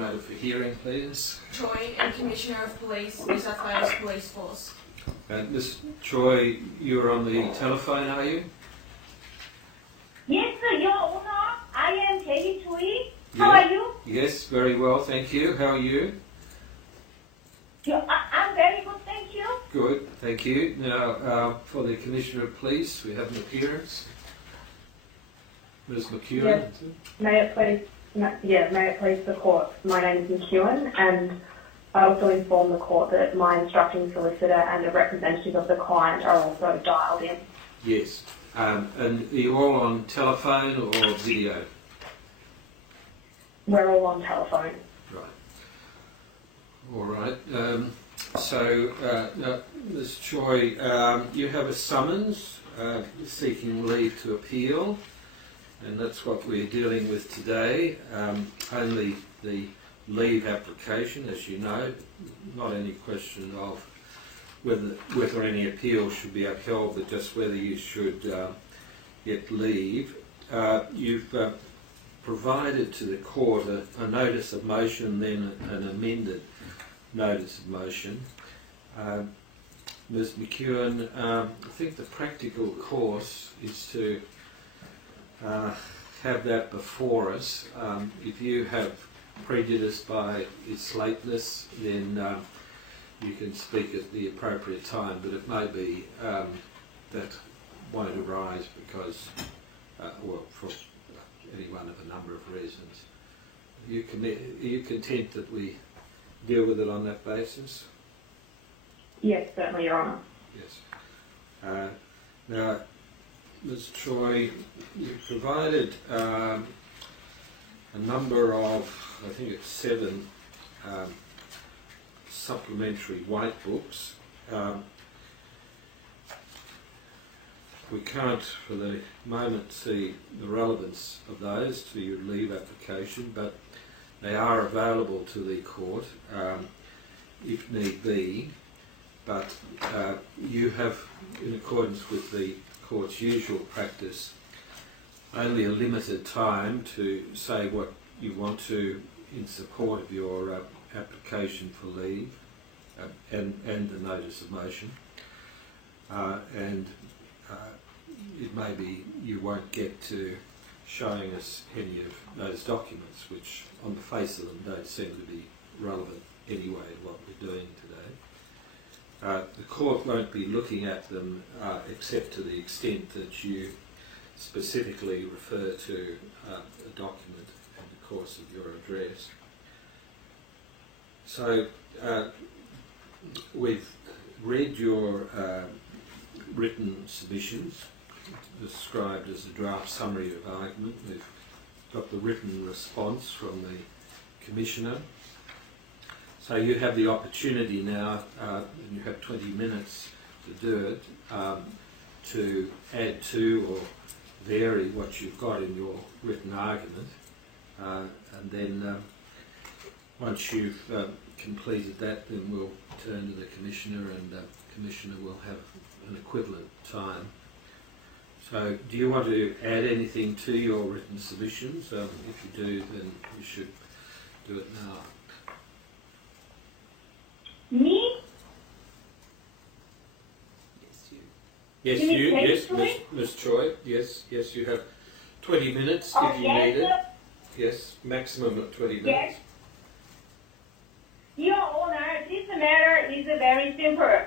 matter for hearing, please. Choi and Commissioner of Police, New South Wales Police Force. Ms. Choi, you're on the telephone, are you? Yes, Your Honor. I am Choi. How are you? Yes, very well, thank you. How are you? I'm very good, thank you. Good, thank you. Now, for the Commissioner of Police, we have an appearance. Ms. McEwen. Yes. May it please the court. My name is McEwen, and I also inform the court that my instructing solicitor and a representative of the client are also dialed in. Yes. And are you all on telephone or video? We're all on telephone. Right. All right. Now, Ms. Choi, you have a summons seeking leave to appeal, and that's what we're dealing with today. Only the leave application, as you know, not any question of whether any appeal should be upheld, but just whether you should get leave. You've provided to the court a notice of motion, then an amended notice of motion. Ms. McEwen, I think the practical course is to have that before us. If you have prejudice by its lateness, then you can speak at the appropriate time, but it may be that won't arise because, for any one of a number of reasons. Are you content that we deal with it on that basis? Yes, certainly, Your Honour. Yes. Now, Ms. Choi, you provided a number of, I think it's 7 supplementary white books. We can't for the moment see the relevance of those to your leave application, but they are available to the court if need be. But you have, in accordance with the court's usual practice, only a limited time to say what you want to in support of your application for leave and the notice of motion. It may be you won't get to showing us any of those documents, which on the face of them don't seem to be relevant anyway to what we're doing today. The court won't be looking at them except to the extent that you specifically refer to a document in the course of your address. So we've read your written submissions, described as a draft summary of argument. We've got the written response from the Commissioner. So you have the opportunity now, and you have 20 minutes to do it, to add to or vary what you've got in your written argument. And then once you've completed that, then we'll turn to the Commissioner, and the Commissioner will have an equivalent time. So do you want to add anything to your written submissions? If you do, then you should do it now. Me? Yes, you. Yes, Ms. Choi. Yes, you have 20 minutes if you need it. Yes, maximum of 20 minutes. Yes. Your Honor, this matter is very simple.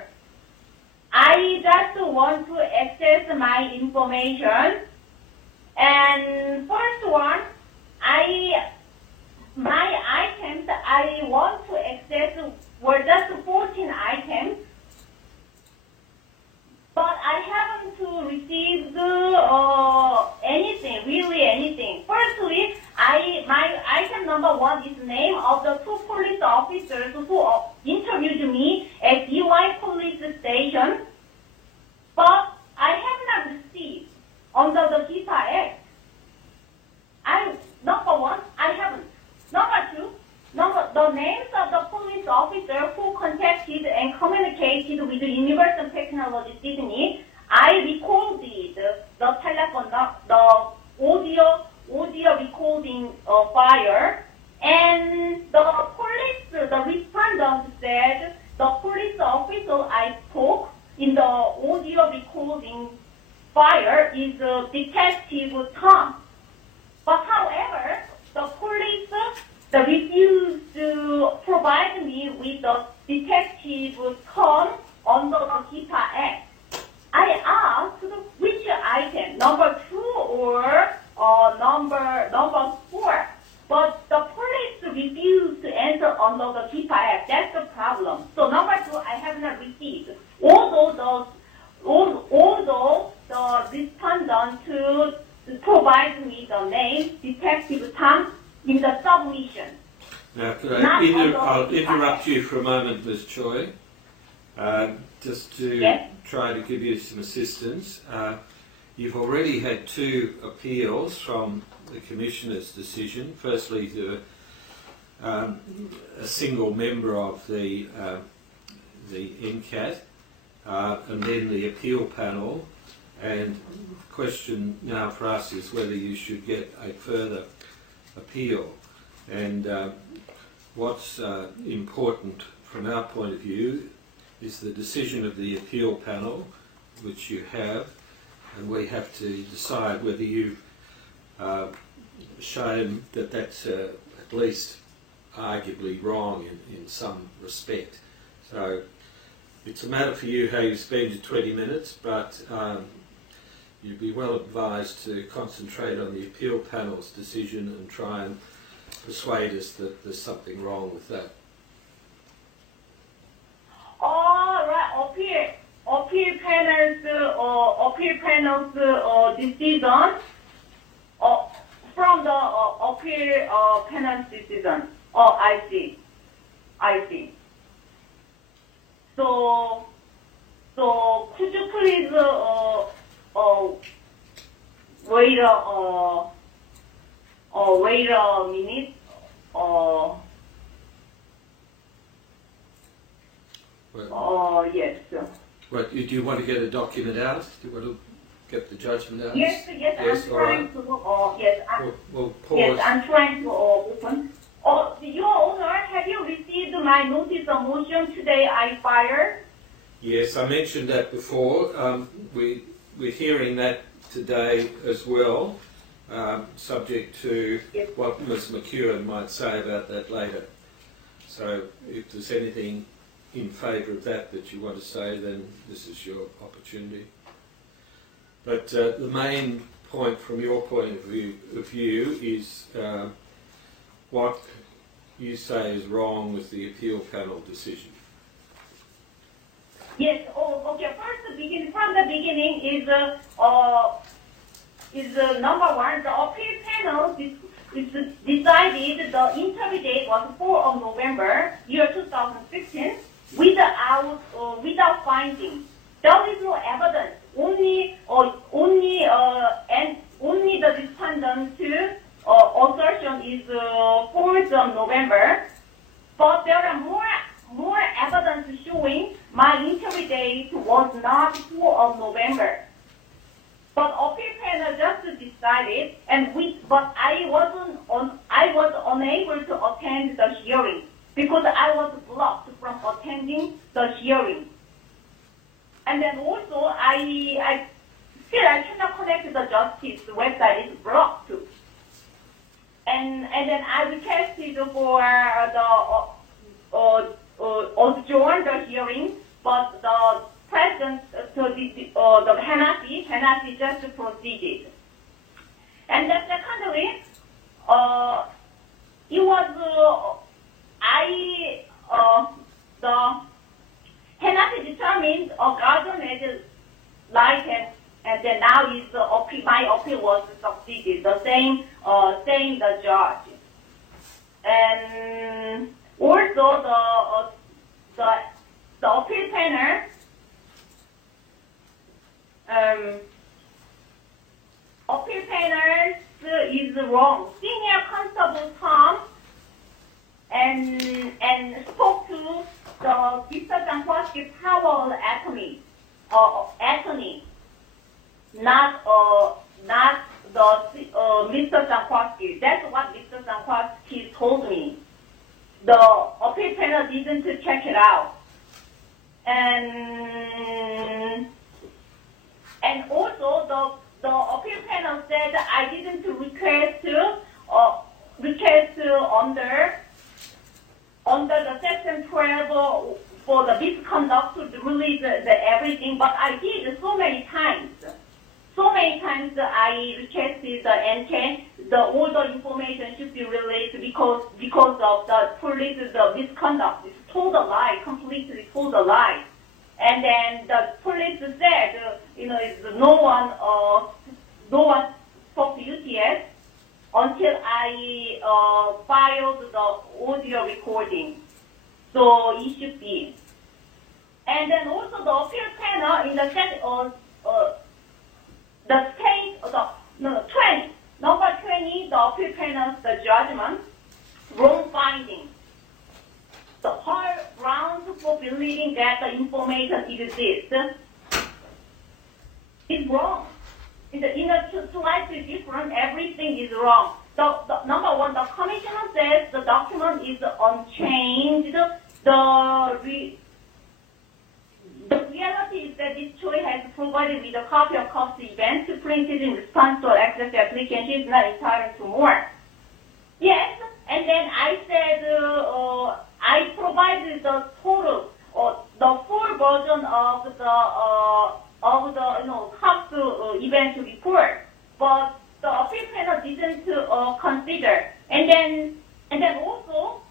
I just want to access my information, and first one, my items I want to access were just 14 items, but I haven't received anything, really anything. Firstly, my item number 1 is the name of the 2 police officers who interviewed me at DY police station, but I have not received under the HIPAA Act. Number 1, I haven't. Number 2, the names of the police officers who contacted and communicated with the Universal Technology Sydney, I recorded lawyer is Detective Tom. But however, the police refused to provide me with the Detective Tom under the HIPAA Act. I asked which item, number 2 or number 4, but the police refused to answer under the HIPAA Act. That's the problem. So number 2, I have not received. Although the respondent to provide me the name Detective Tom in the submission. Now, I'll interrupt you for a moment, Ms. Choi, just to Yes. try to give you some assistance. You've already had 2 appeals from the Commissioner's decision. Firstly, to a single member of the NCAT, and then the appeal panel. And the question now for us is whether you should get a further appeal. And what's important from our point of view is the decision of the appeal panel, which you have, and we have to decide whether you've shown that that's at least arguably wrong in some respect. So it's a matter for you how you spend your 20 minutes, but you'd be well advised to concentrate on the appeal panel's decision and try and persuade us that there's something wrong with that. All right, appeal panel's decision from the appeal panel's decision. Oh, I see. So could you please wait a minute? Yes. What, do you want to get a document out? Do you want to get the judgment out? Yes, Yes, I'm all trying right. to. We'll pause. Yes, I'm trying to open. Your Honor, have you received my notice of motion today I filed? Yes, I mentioned that before. We're hearing that today as well, subject to Yes. what Ms. McEwen might say about that later. So if there's anything in favour of that you want to say, then this is your opportunity. But the main point from your point of view is what you say is wrong with the appeal panel decision. Yes. Okay. From the beginning is number 1. The appeal panel decided the interview date was 4 of November, year 2016, without finding. There is no evidence. Only the respondent's assertion is 4th of November, but there are more evidence showing my interview date was not 4 of November. But appeal panel just decided, but I was unable to attend the hearing because I was blocked from attending the hearing. And then also I cannot connect to the justice website. It's blocked too. And then I requested for the adjourn the hearing, but the president, the Hennessy just proceeded. And then secondly, it was the Hennessy determined a garden as litem, and then now is my appeal was succeeded. The same the judge, and also the appeal panel. Appeal panel is wrong. Senior Constable Tom and spoke to the Mr. Jankowski's power attorney, not the Mr. Jankowski. That's what Mr. Jankowski told me. The appeal panel didn't check it out, and And also the appeal panel said I didn't request under the section 12 for the misconduct to release the everything, but I did so many times. So many times I requested the NK, all the information should be released because of the police, the misconduct. It's told a lie, completely told a lie. And then the police said, no one spoke to UTS until I filed the audio recording. So it should be. And then also the appeal panel in the number 20, the appeal panel's the judgment, wrong finding. The whole grounds for believing that the information exists is wrong. In a slightly different, everything is wrong. The number one, the commissioner says the document is unchanged. The reality is that this Choi has provided with a copy of cost event printed in response to access application. She is not entitled to more. Yes, and then I said I provided the total or the full version of the cost event report, but the appeal panel didn't consider. And then also.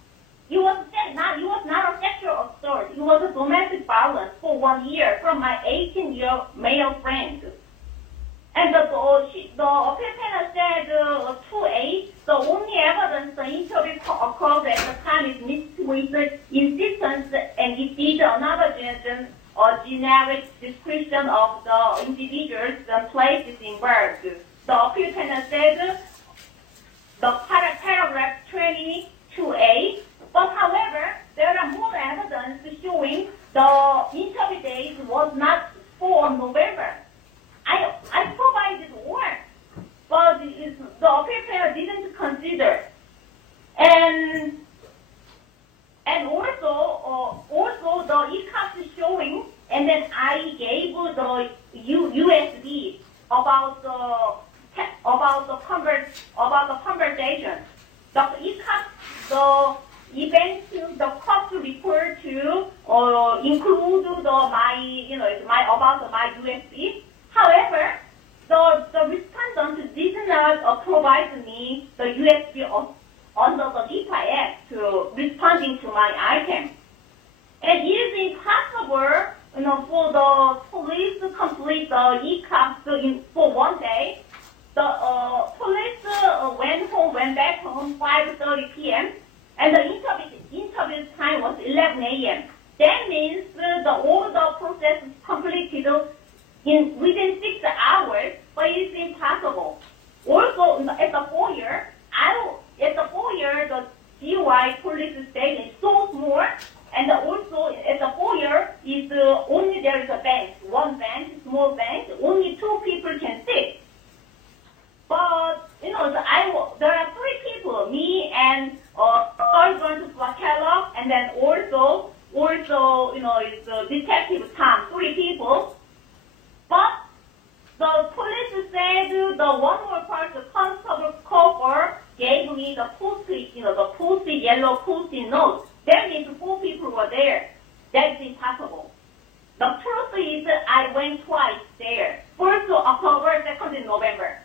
It was not a sexual assault. It was a domestic violence for 1 year from my 18-year male friend. And the appeal panel said 2A, the only evidence the interview occurred at the time is mixed with insistence, and it did another generic description of the individuals and places involved. The appeal panel said the paragraph 22A. But however, there are more evidence showing the interview date was not 4 November. I provided one, but the appeal panel didn't consider. And also the ECAS is showing, and then I gave the USB about the conversation. The ECAS, the event, the cost report to include my USB. However, the respondent did not provide me the USB under the DPA Act to responding to my item. And it is impossible, for the police to complete the ECAS for 1 day. The police went back home 5:30 p.m. and the interview time was 11 a.m. That means all the process is completed within 6 hours, but it's impossible. Also, at the foyer, the GY police station is so small, and also at the foyer is only there is a bench, one bench, small bench, only 2 people can sit. But there are 3 people, me and Sergeant Flakella, and then also it's Detective Tom, 3 people. But the police said the one more person, Constable Cooper, gave me the post-it, the post-it, yellow post-it note. That means 4 people were there. That's impossible. The truth is I went twice there. First October, second in November.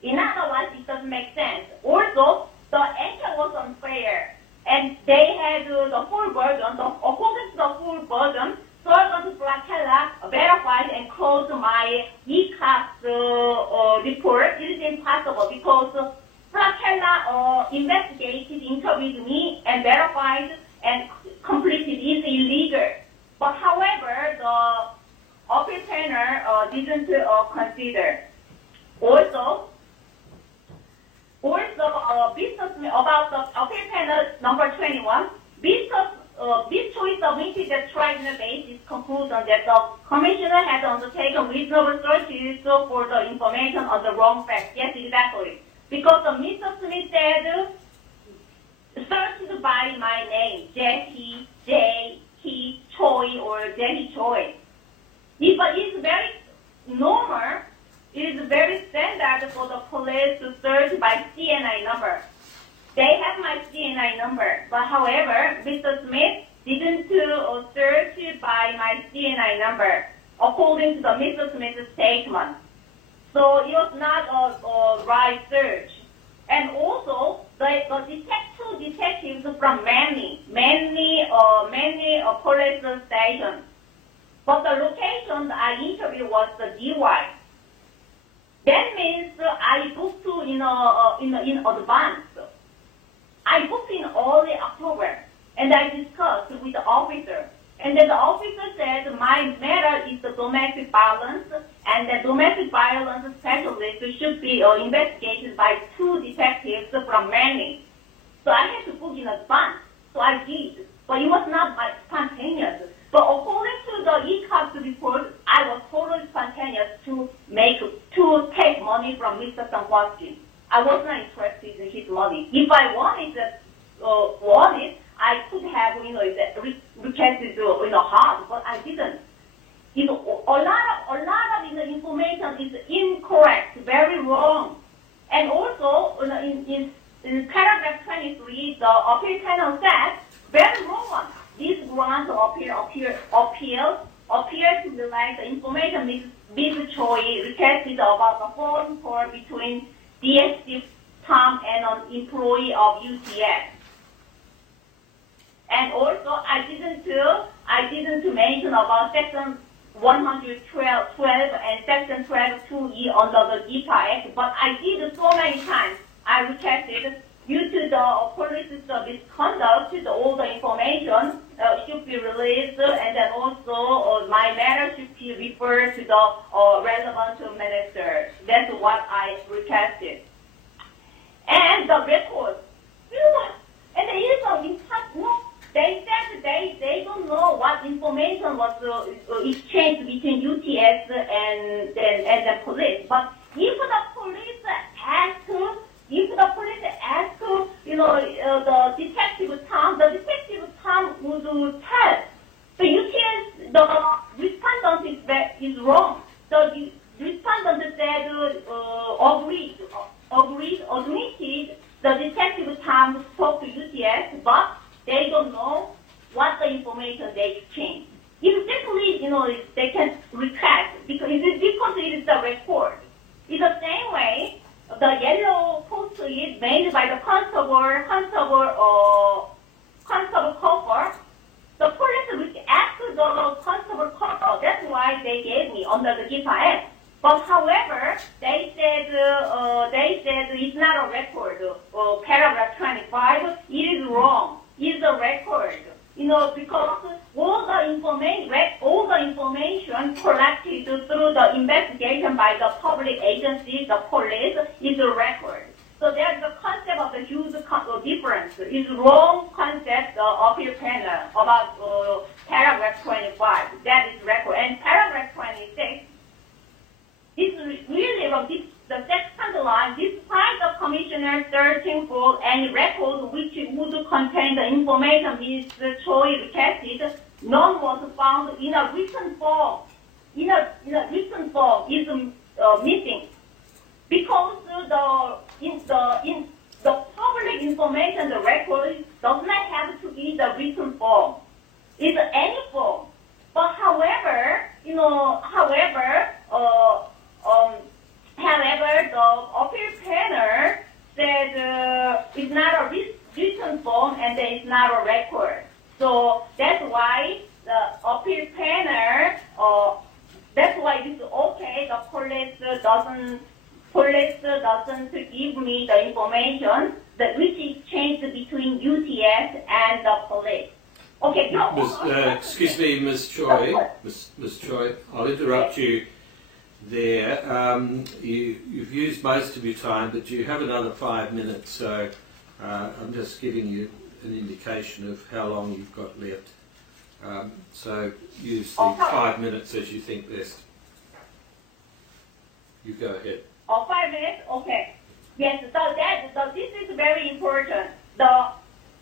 In other words, it doesn't make sense. Also, the answer was unfair, and they had the full version. According to the full version, Sergeant Flakella verified and closed my ECAS report. It is impossible because Flakella investigated, interviewed me, and verified and completed is illegal. But however, the appeal panel didn't consider. Also, business about the appeal panel number 21, this Choi submitted the tribunal basis conclusion that the commissioner has undertaken reasonable searches for the information on the wrong facts. Yes, exactly. Because Mr. Smith said, searched by my name, Jackie, J, He, Choi, or Jackie Choi. But it's very normal, it's very standard for the police to search by CNI number. They have my CNI number, but however, Mr. Smith didn't search by my CNI number, according to the Mr. Smith's statement. So it was not a right search. And also, the two detectives from many police stations. But the location I interviewed was the DY. That means I booked in advance. I booked in early October, and I discussed with the officer. And then the officer said my matter is the domestic violence, and the domestic violence specialist should be investigated by two detectives from Manning. So I had to book in advance. So I did, but it was not spontaneous. But according to the ECOP's report, I was totally spontaneous to take money from Mr. Sankwasky. I was not interested in his money. If I wanted, I could have, requested, hard, but I didn't. A lot of information is incorrect, very wrong. And also, in paragraph 23, the appeal panel said, very wrong. This grant appears to be like the information Ms. Choi requested about the phone call between DSC Tom and an employee of UTS. And also, I didn't mention about section 112 and section 12(2)(e) under the EPA Act, but I did so many times. I requested due to the police misconduct, all the information should be released, and then also my matter should be referred to the relevant minister. That's what I requested. And the record, and they said they don't know what information was exchanged between UTS and the police. But if the police asked, the detective Tom would tell. The UTS, the respondent is wrong. The respondent said admitted the detective Tom spoke to UTS, but they don't know what the information they exchanged. If simply, they can retract because it is the record. In the same way, the yellow post is made by the constable Cooper. The police asked the constable Cooper. That's why they gave me under the GIFA Act. But however, they said it's not a record. Paragraph 25, it is wrong. It's a record. Because all the information collected through the investigation by the public agency, the police, is a record. So there's the concept of the huge difference. It's wrong concept of your panel about paragraph 25. That is record. And paragraph 26 is really wrong. The second line, despite the commissioner searching for any record which would contain the information Ms. Choi requested, none was found in a written form. In a written form is missing because in the public information, the record does not have to be the written form. It's any form. But however, the appeal panel said it's not a written form and it's not a record. So that's why the appeal panel, that's why it's okay. The police doesn't give me the information which is changed between UTS and the police. Okay. Excuse me, Ms. Choi. Ms. Choi, I'll interrupt you there. You've used most of your time, but you have another 5 minutes, so I'm just giving you an indication of how long you've got left. So use the 5 minutes as you think best. You go ahead. 5 minutes? Okay. Yes, so this is very important. The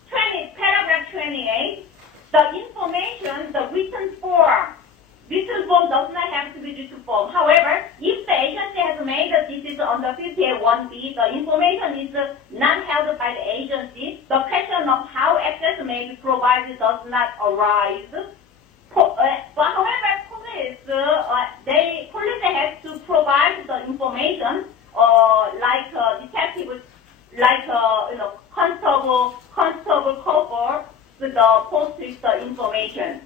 paragraph 28, the information, the written form Written form does not have to be written form. However, if the agency has made a decision under 58(1)(b), the information is not held by the agency, the question of how access may be provided does not arise. But however, police has to provide the information, like detectives, like constable cover the post with the information.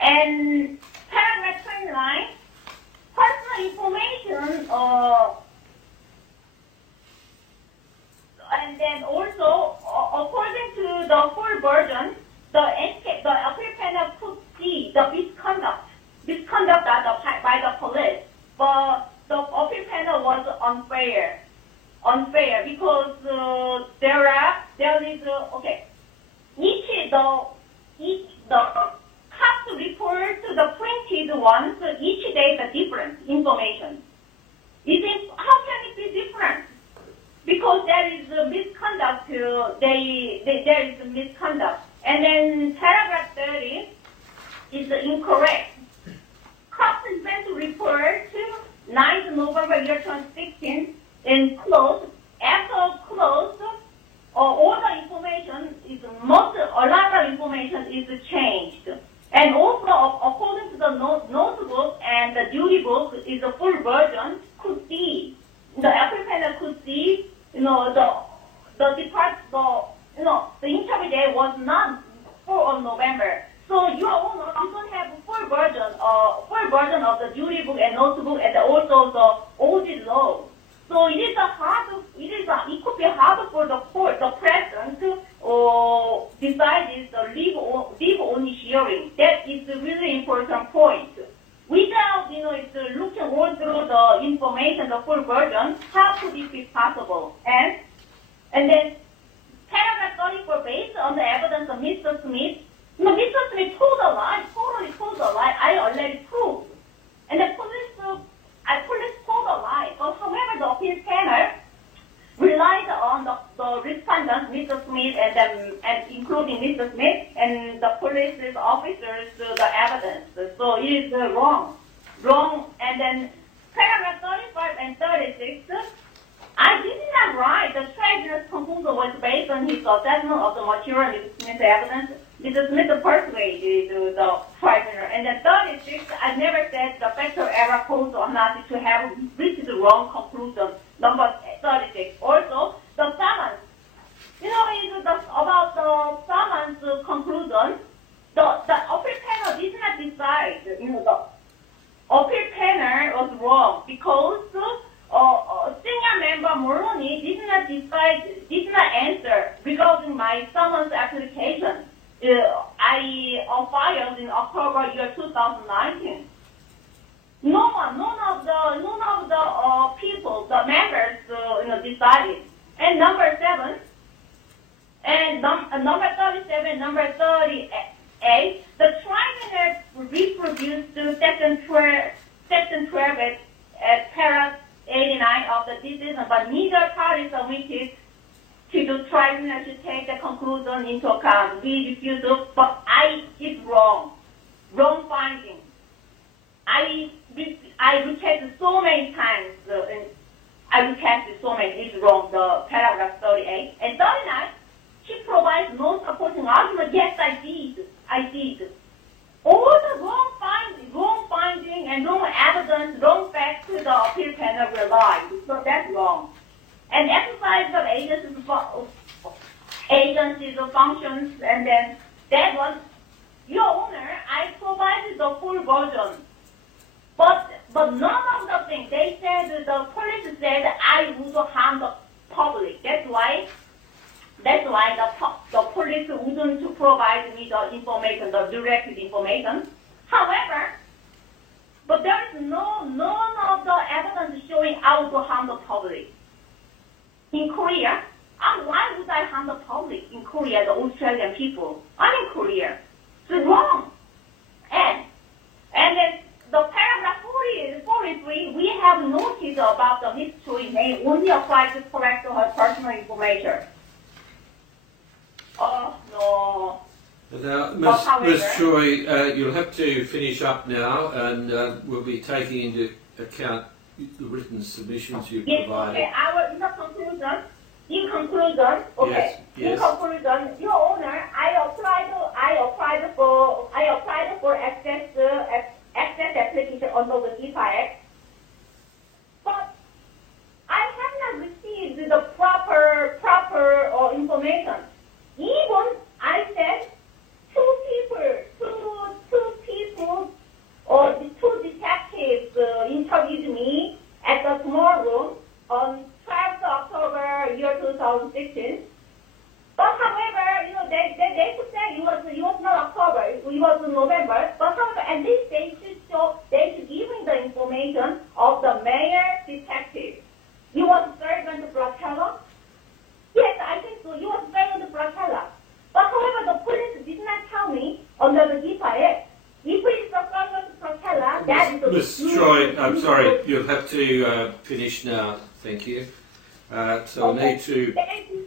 And paragraph 29, personal information, and then also, according to the full version, the appeal panel could see the misconduct by the police, but the appeal panel was unfair because the cops report to the printed ones, each day the different information. How can it be different? Because there is a misconduct. There is a misconduct. And then paragraph 30 is incorrect. Cops is meant to report to 9th November year 2016 and closed. After closed, all the information a lot of information is changed. And also, according to the notebook and the duty book is a full version, could see, the applicant could see, the interview day was not 4th of November. So you don't have a full version of the duty book and notebook and also the audit law. So it could be hard for the court, the president, to decide the leave-only hearing. That is a really important point. Without, looking all through the information, the full version, how could it be possible? And then paragraph 34, based on the evidence of Mr. Smith, Mr. Smith totally told a lie. I already proved. And the police told a lie. But however, the appeal panel relied on the respondent, Mr. Smith, and including Mr. Smith and the police officers, the evidence. So it is wrong. And then paragraph 35 and 36, I did not write the tribunal's conclusion was based on his assessment of the material Mr. Smith's evidence. Mr. Smith persuaded the tribunal. And then 36, I never said the factual error caused or not to have reached the wrong conclusion. Number 36. Also, the summons. About the summons conclusion, the appeal panel did not decide. The appeal panel was wrong because senior member Moroni did not answer regarding my summons application. I filed in October year 2019. None of the people, the members, decided. And number 7, and number 37, number 38, the tribunal reproduced section 12 at para 89 of the decision, but neither party submitted to the tribunal to take the conclusion into account. We refuse to, but it's wrong. Wrong finding. I requested so many times, it's wrong, the paragraph 38. And 39, she provides no supporting argument. Yes, I did. All the wrong finding and wrong evidence, wrong facts to the appeal panel relied. So that's wrong. And exercise of agencies of functions, and then that was your owner. I provided the full version, but none of the things they said. The police said I would harm the public. That's why the police wouldn't provide me the information, the directed information. However, but there is none of the evidence showing I would harm the public. In Korea, why would I harm the public in Korea, the Australian people? I'm in Korea. It's wrong. And then the paragraph 43, we have noticed about the Miss Choi may only apply to collect her personal information. Oh, no. Now, However- Ms. Choi, you'll have to finish up now, and we'll be taking into account the written submissions you've Yes, provided. okay, I will, in conclusion, okay. Yes. In conclusion, Your Honor, I applied for access application under the DIPA Act, but I have not received the proper information. Even I said two detectives interviewed me at the small room on 12th October year 2016. But however, they could say it was not October, it was November. But however, at least they should give me the information of the mayor detective. You was Sergeant Bracella? Yes, I think so. You was Sergeant Bracella. But however, the police did not tell me under the DIPA Act. If it is the Sergeant Bracella, that is the... Ms. Choi, I'm sorry, you'll have to finish now. Thank you. So Okay. I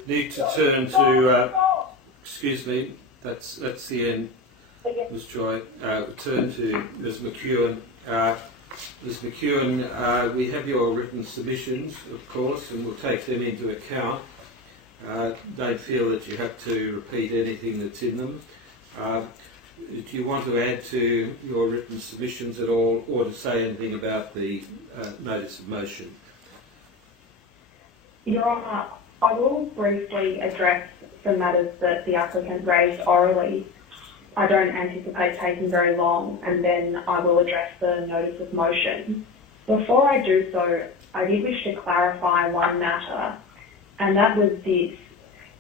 need to turn to. Excuse me. That's the end, Ms. Choi. Turn to Ms. McEwen. Ms. McEwen, we have your written submissions, of course, and we'll take them into account. Don't feel that you have to repeat anything that's in them. Do you want to add to your written submissions at all, or to say anything about the notice of motion? Your Honour, I will briefly address the matters that the applicant raised orally. I don't anticipate taking very long, and then I will address the notice of motion. Before I do so, I did wish to clarify one matter, and that was this.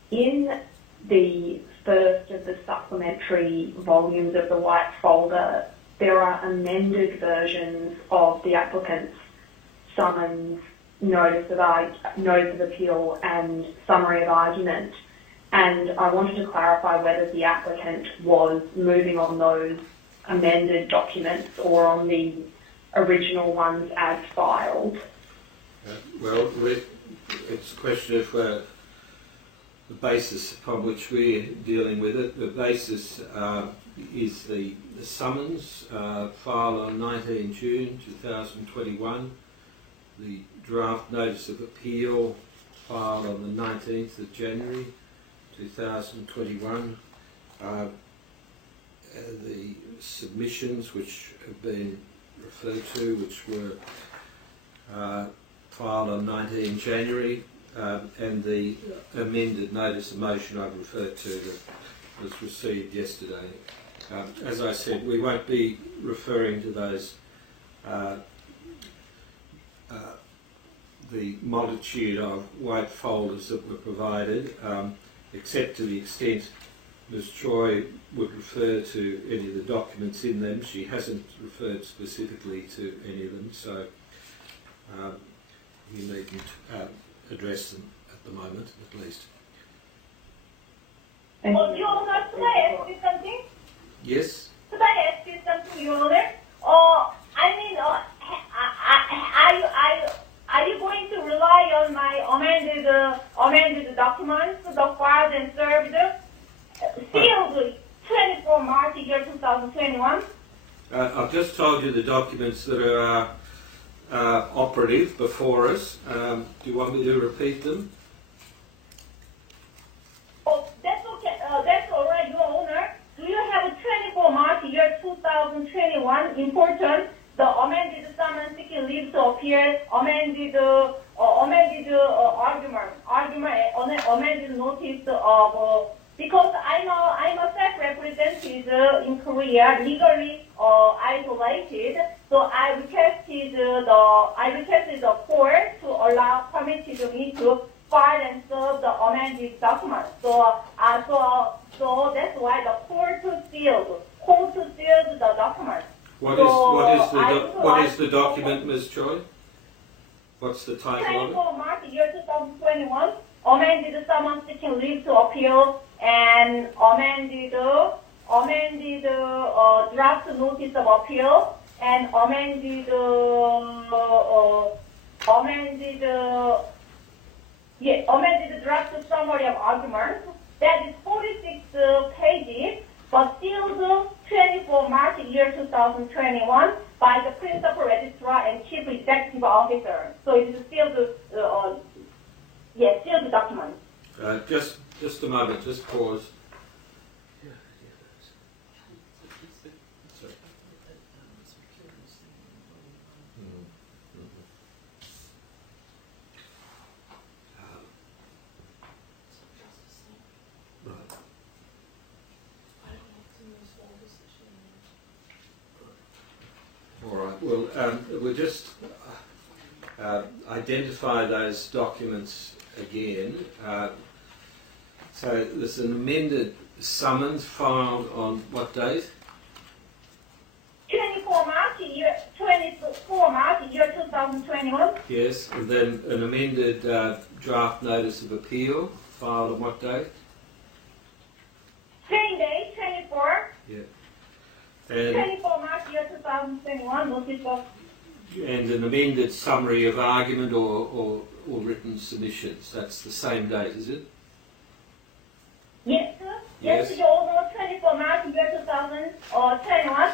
In the first of the supplementary volumes of the white folder, there are amended versions of the applicant's summons, notice of appeal and summary of argument, and I wanted to clarify whether the applicant was moving on those amended documents or on the original ones as filed. Well, it's a question of the basis upon which we're dealing with it. The basis is the summons filed on 19 June 2021, the draft notice of appeal filed on the 19th of January 2021, the submissions which have been referred to, which were filed on 19 January, and the amended notice of motion I've referred to that was received yesterday. As I said, we won't be referring to those the multitude of white folders that were provided, except to the extent Ms. Choi would refer to any of the documents in them. She hasn't referred specifically to any of them, so you needn't address them at the moment, at least. Your Honor, could I ask you something? Yes? Could I ask you something, Your Honor? Are you going to rely on my amended documents, the filed and served, sealed 24 March year 2021? I've just told you the documents that are operative before us. Do you want me to repeat them? Oh, that's okay. That's all right, Your Honor. Do you have a 24 March year 2021 important? The amended summons seeking leave to appear, amended amended notice of because I'm a self-represented in Korea, legally isolated. So I requested the court to allow permitted me to file and serve the amended documents. So that's why the court sealed the documents. What is the document, Ms. Choi? What's the title of it? 24 March year 2021, amended summons seeking leave to appeal and amended draft notice of appeal and amended draft summary of arguments. That is 46 pages. but sealed 24 March year 2021 by the Principal Registrar and Chief Executive Officer. So it is sealed, yes, sealed document. Just a moment, just pause. Sorry. Right. All right. Well, we'll just identify those documents again. So there's an amended summons filed on what date? 24 March year 2021. Yes, and then an amended draft notice of appeal filed on what date? Same day, 24. Yeah. And 24 March year 2021. Notice of. And an amended summary of argument or written submissions. That's the same date, is it? Yes, sir. Yes. Yes, order 24 March year 2021.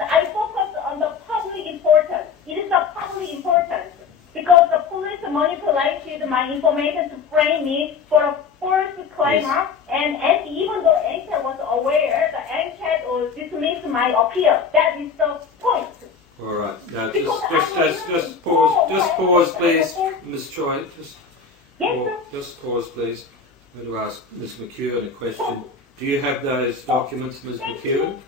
I focus on the public importance. It is of public importance because the police manipulated my information to frame me for a false claim, Yes. and even though NCAT was aware, the NCAT dismissed my appeal. That is the point. All right. Now, Because just pause, please, Ms. Choi. Yes, sir. Just pause, please. I'm going to ask Ms. McEwen a question. Do you have those documents, Ms. McEwen?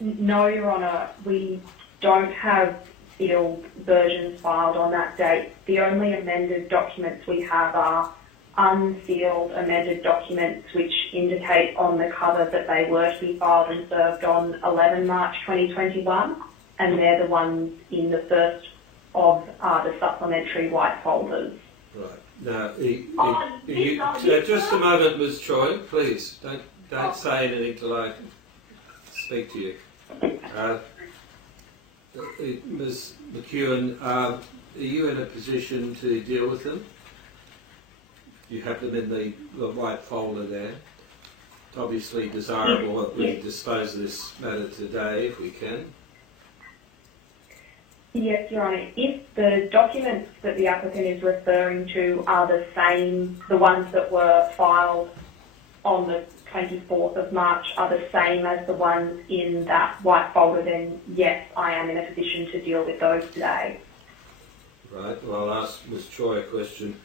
No, Your Honour, we don't have sealed versions filed on that date. The only amended documents we have are unsealed amended documents which indicate on the cover that they were to be filed and served on 11 March 2021, and they're the ones in the first of the supplementary white folders. Right. Now, just a moment, Ms. Choi, please. Don't say anything till I speak to you. Ms. McEwen, are you in a position to deal with them? You have them in the white folder there. It's obviously desirable that we dispose of this matter today if we can. Yes, Your Honour. If the documents that the applicant is referring to are the same, the ones that were filed on the 24th of March are the same as the ones in that white folder, then yes, I am in a position to deal with those today. Right, well, I'll ask Ms. Choi a question.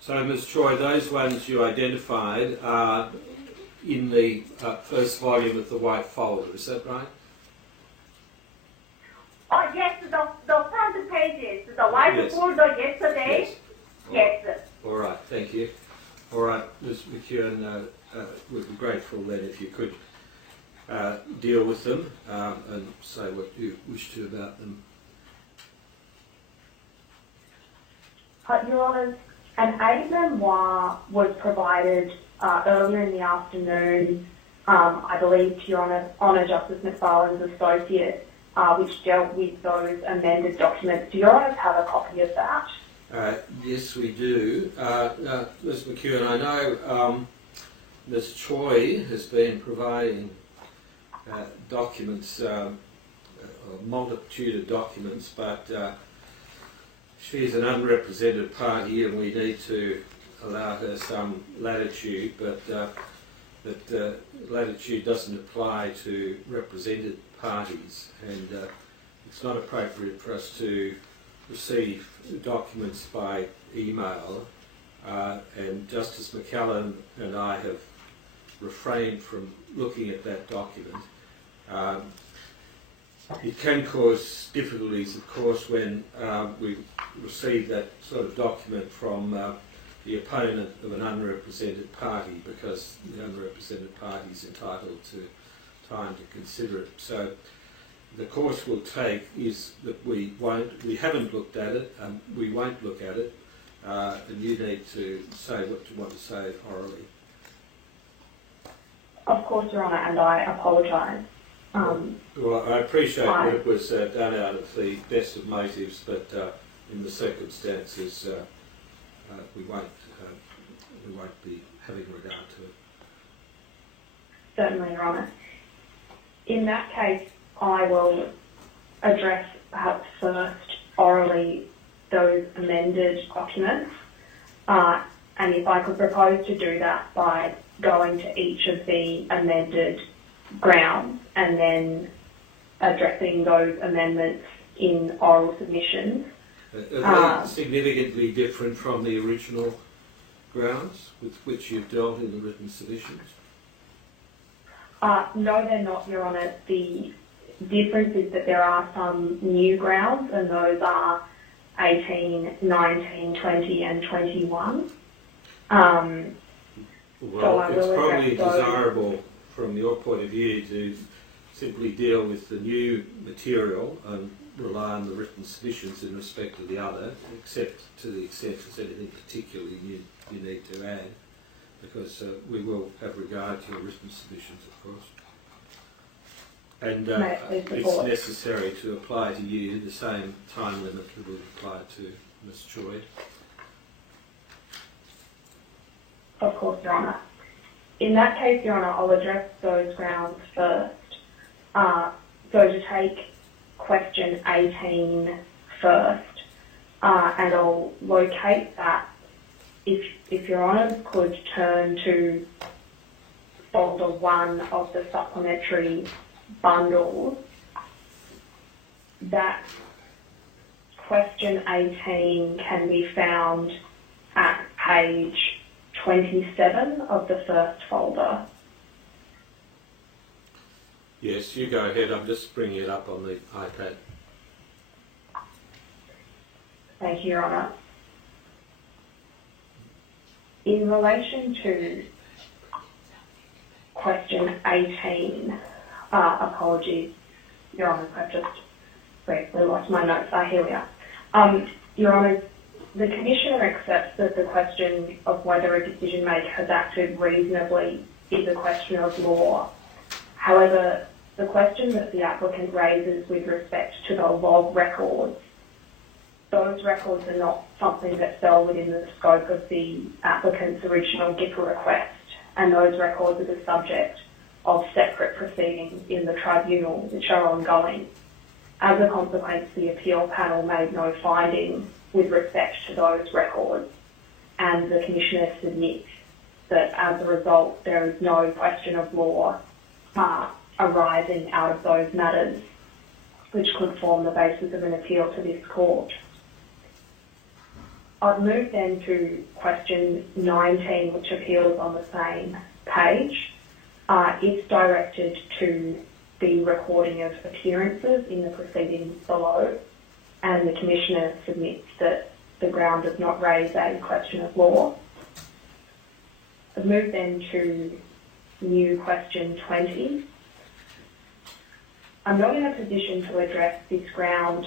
So, Ms. Choi, those ones you identified are in the first volume of the white folder, is that right? Oh, yes, the front pages, the white folder yesterday. Yes. All right, thank you. All right, Ms. McEwen, would be grateful then if you could deal with them and say what you wish to about them. Your Honours, an aide memoir was provided earlier in the afternoon, I believe, to Your Honour Justice Macfarlan's associate, which dealt with those amended documents. Do Your Honours have a copy of that? Yes, we do. Ms. McEwen, I know Ms. Choi has been providing documents, a multitude of documents, but she's an unrepresented party and we need to allow her some latitude, but that latitude doesn't apply to represented parties, and it's not appropriate for us to receive documents by email, and Justice McCallum and I have refrained from looking at that document. It can cause difficulties, of course, when we receive that sort of document from the opponent of an unrepresented party, because the unrepresented party is entitled to time to consider it. So the course we'll take is that we haven't looked at it, we won't look at it, and you need to say what you want to say orally. Of course, Your Honour, and I apologise. Well, I appreciate that it was done out of the best of motives, but in the circumstances, we won't be having regard to it. Certainly, Your Honour. In that case, I will address perhaps first orally those amended documents, and if I could propose to do that by going to each of the amended grounds and then addressing those amendments in oral submissions. Are they significantly different from the original grounds with which you've dealt in the written submissions? No, they're not, Your Honour. The difference is that there are some new grounds, and those are 18, 19, 20 and 21. Well, it's probably desirable from your point of view to simply deal with the new material and rely on the written submissions in respect of the other, except to the extent there's anything particularly you need to add, because we will have regard to your written submissions, of course. And it's necessary to apply to you the same time limit that would apply to Ms. Choi. Of course, Your Honour. In that case, Your Honour, I'll address those grounds first. So to take question 18 first, and I'll locate that. If Your Honour could turn to folder 1 of the supplementary bundles, that question 18 can be found at page 27 of the first folder. Yes, you go ahead. I'm just bringing it up on the iPad. Thank you, Your Honour. In relation to question 18, apologies, Your Honour, I've just briefly lost my notes. Here we are. Your Honour, the Commissioner accepts that the question of whether a decision maker has acted reasonably is a question of law. However, the question that the applicant raises with respect to the log records, those records are not something that fell within the scope of the applicant's original GIPA request, and those records are the subject of separate proceedings in the tribunal, which are ongoing. As a consequence, the appeal panel made no findings with respect to those records, and the Commissioner submits that as a result there is no question of law arising out of those matters which could form the basis of an appeal to this court. I'd move then to question 19, which appeals on the same page. It's directed to the recording of appearances in the proceedings below, and the Commissioner submits that the ground does not raise a question of law. I'd move then to new question 20. I'm not in a position to address this ground,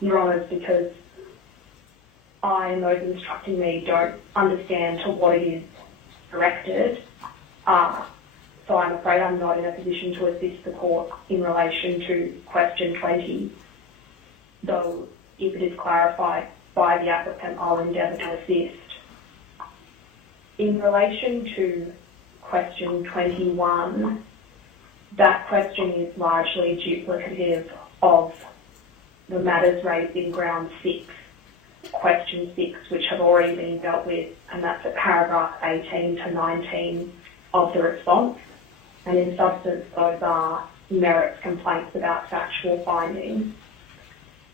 Your Honours, because I and those instructing me don't understand to what it is directed. So I'm afraid I'm not in a position to assist the court in relation to question 20, though if it is clarified by the applicant, I'll endeavour to assist. In relation to question 21, that question is largely duplicative of the matters raised in ground 6, question 6, which have already been dealt with, and that's at paragraph 18 to 19 of the response. And in substance, those are merits complaints about factual findings.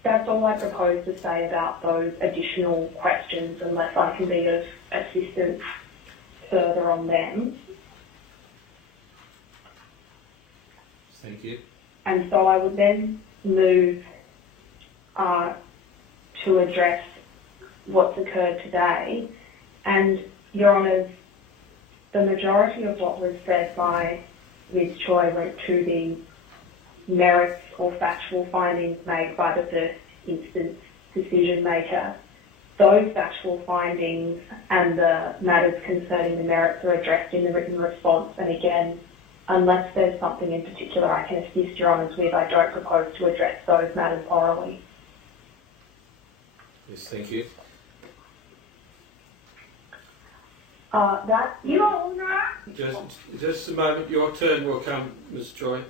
That's all I propose to say about those additional questions, unless I can be of assistance further on them. Thank you. And so I would then move to address what's occurred today. And Your Honours, the majority of what was said by Ms. Choi went to the merits or factual findings made by the first instance decision maker. Those factual findings and the matters concerning the merits are addressed in the written response, and again, unless there's something in particular I can assist Your Honours with, I don't propose to address those matters orally. Yes, thank you. Just a moment, your turn will come, Ms. Choi.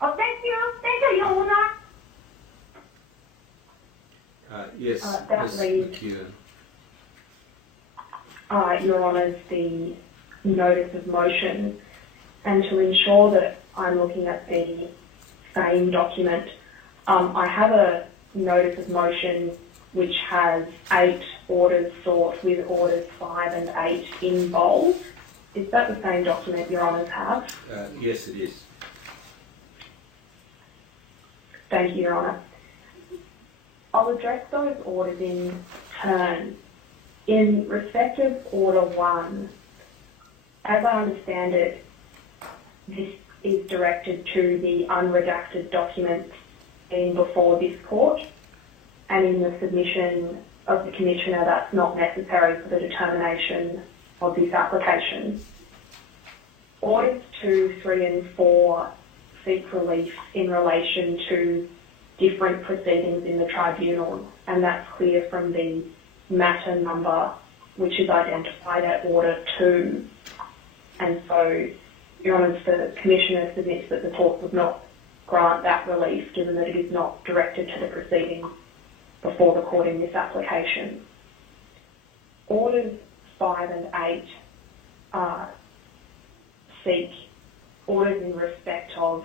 Oh, thank you, Your Honor. Yes, that Ms. leaves- McEwen. Your Honours, the notice of motion, and to ensure that I'm looking at the same document, I have a notice of motion which has 8 orders sought with orders 5 and 8 in bold. Is that the same document Your Honours have? Yes, it is. Thank you, Your Honour. I'll address those orders in turn. In respect of Order 1, as I understand it, this is directed to the unredacted documents being before this court, and in the submission of the Commissioner, that's not necessary for the determination of this application. Orders 2, 3 and 4 seek relief in relation to different proceedings in the tribunal, and that's clear from the matter number which is identified at Order 2. And so, Your Honours, the Commissioner submits that the court would not grant that relief given that it is not directed to the proceedings before the court in this application. Orders 5 and 8 seek orders in respect of,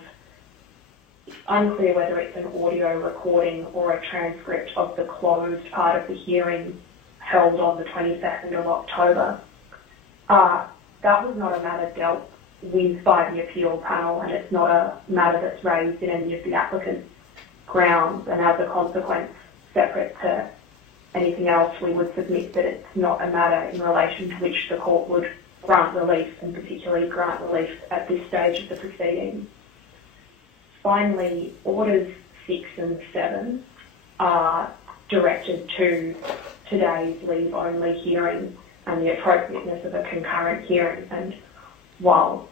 it's unclear whether it's an audio recording or a transcript of the closed part of the hearing held on the 22nd of October. That was not a matter dealt with by the appeal panel, and it's not a matter that's raised in any of the applicant's grounds, and as a consequence, separate to anything else, we would submit that it's not a matter in relation to which the court would grant relief, and particularly grant relief at this stage of the proceedings. Finally, Orders 6 and 7 are directed to today's leave-only hearing and the appropriateness of a concurrent hearing. And while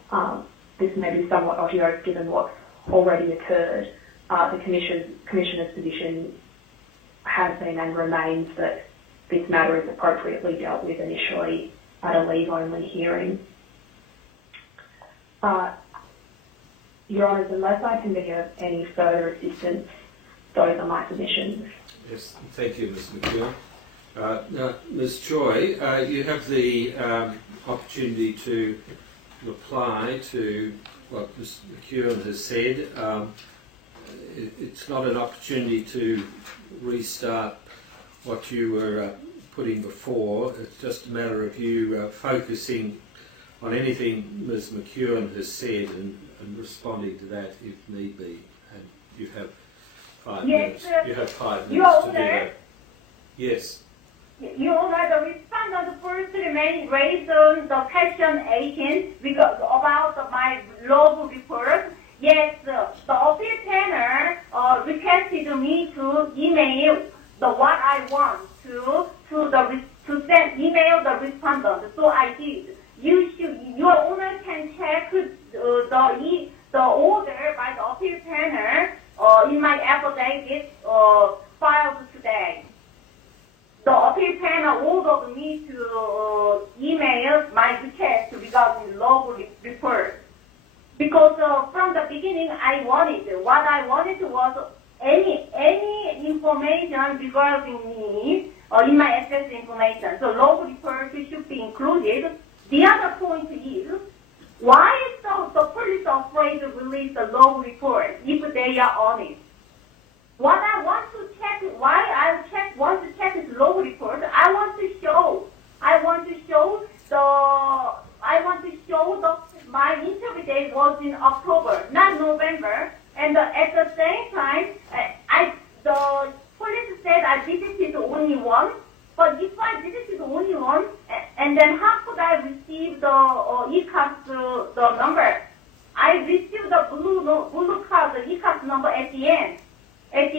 this may be somewhat odious given what's already occurred, the Commissioner's position has been and remains that this matter is appropriately dealt with initially at a leave-only hearing. Your Honours, unless I can be of any further assistance, those are my submissions. Yes, thank you, Ms. McEwen. Now, Ms. Choi, you have the opportunity to reply to what Ms. McEwen has said. It's not an opportunity to restart what you were putting before. It's just a matter of you focusing on anything Ms. McEwen has said and responding to that if need be. And you have 5 minutes. You have 5 minutes to do that. Yes. Your Honor, the respondent first raised the question 18 because about my log report. Yes, the appeal panel requested me to email what I want to send email the respondent. So I did. Your Honor can check the order by the appeal panel in my affidavit filed today. The appeal panel ordered me to email my request regarding log report. Because from the beginning, what I wanted was any information regarding me in my access information. So log report should be included. The other point is, why is the police afraid to release the log report if they are honest? What I want to check, want to check this log report, I want to show my interview date was in October, not November, and at the same time, the police said I visited only one, but if I visited only one, and then how could I receive the ECAS the number? I received the blue card, the ECAS number at the end, and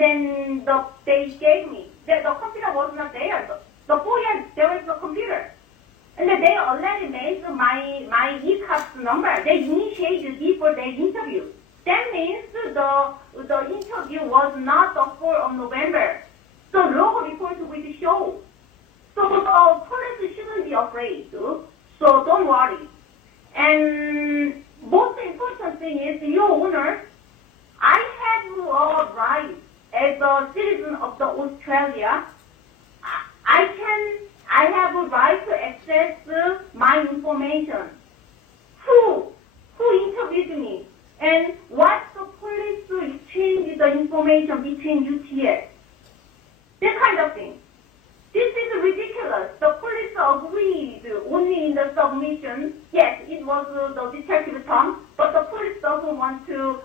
then they gave me. The computer was not there. The FOIA, there was no computer. And they already made my ECAS number. They initiated before they interview. That means the interview was not the 4th of November. So log report will show. So the police shouldn't be afraid. So don't worry. Australia, I have a right to access my information. Who interviewed me? And what's the police exchange the information between UTS? That kind of thing. This is ridiculous. The police agreed only in the submission. Yes, it was the detective term, but the police doesn't want to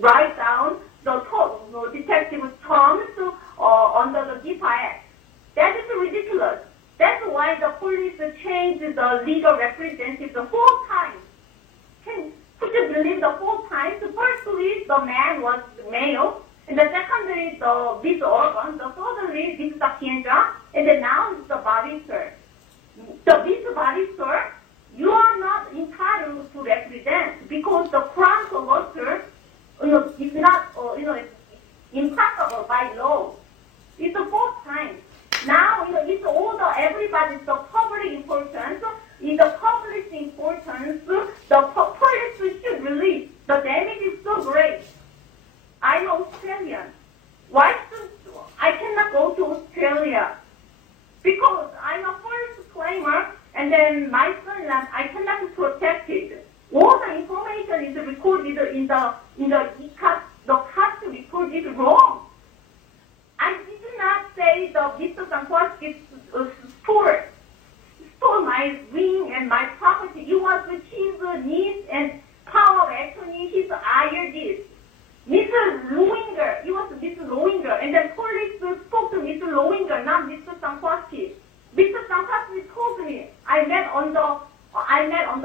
write down the detective terms under the DIPA Act. That is ridiculous. That's why the police changed the legal representative 4 times. Could you believe the 4 times? Firstly, the man was male. And the secondly, this organ, the thirdly, this Sakienja, and then now it's the barrister. So this barrister, you are not entitled to represent because the crown solicitor, is not, it's impossible by law. It's the 4th time. Now, it's all everybody's the public importance. In the public importance, the police should release. The damage is so great. I'm Australian. Why I cannot go to Australia? Because I'm a first claimer, and then my son, I cannot be protected. All the information is recorded in the ECAT. The CAT report is wrong. I did not say the Mr. Sankowski stole my ring and my property. It was his niece and power of attorney, his IRDs. Mr. Lowinger, it was Mr. Lowinger, and then police spoke to Mr. Lowinger, not Mr. Sankowski. Mr. Sankowski told me I met on the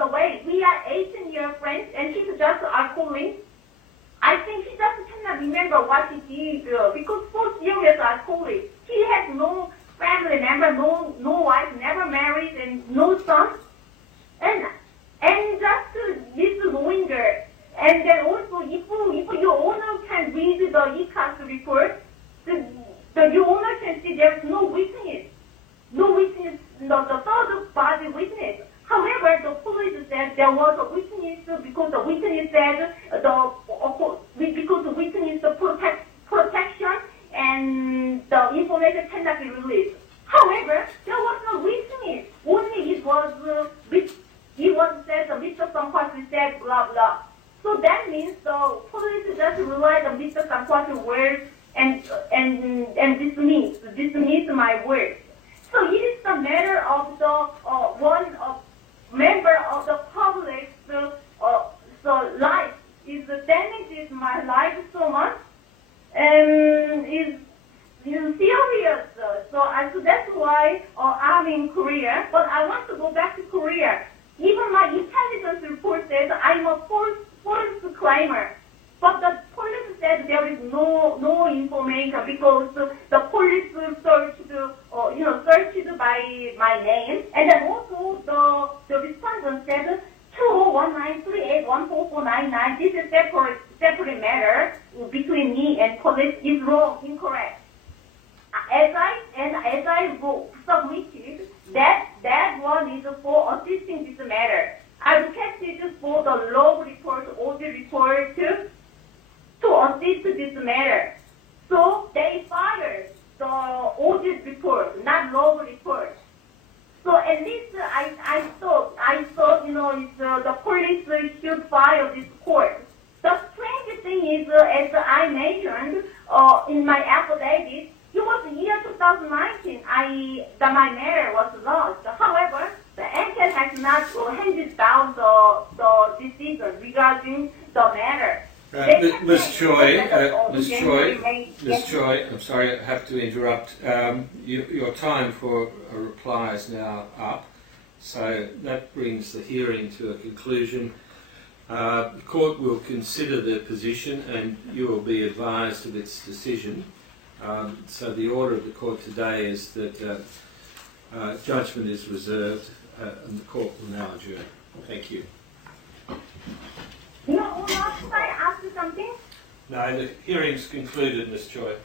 way. We are 18-year friends, and he's just alcoholic. I think he just cannot remember what he did because so serious alcoholic. He has no family member, no wife, never married, and no son. And just Mr. Lowinger. And then also, if your owner can read the ECAS report, your owner can see there is no witness, the third party witness. However, the police said there was a witness because the witness said because the witness protection and the information cannot be released. However, there was no witness. Only it was said Mr. Sankowski said blah blah. So that means the police just rely on Mr. Sankowski's words and dismiss my words. So it is the matter of the one member of the public life is damages my life so much and is serious. So that's why I'm in Korea. But I want to go back to Korea. Even my intelligence report says I'm a false claimer. But the police said there is no information because the police searched by my name, and then also the respondent said 21938144999. This is separate matter between me and police is wrong, incorrect. As I submitted that one is for assisting this matter. I requested for the log report, audit report to assist this matter. So they fired the audit report, not log report. So at least I thought it's, the police should file this court. The strange thing is, as I mentioned in my affidavit, it was the year 2019 that my matter was lost. However, the NCAT has not handed down the decision regarding the matter. Ms. Choi, I'm sorry, I have to interrupt. Your time for a reply is now up, so that brings the hearing to a conclusion. The court will consider the position and you will be advised of its decision. So the order of the court today is that judgment is reserved and the court will now adjourn. Thank you. No, should I ask you something? No, the hearing's concluded, Ms. Choi.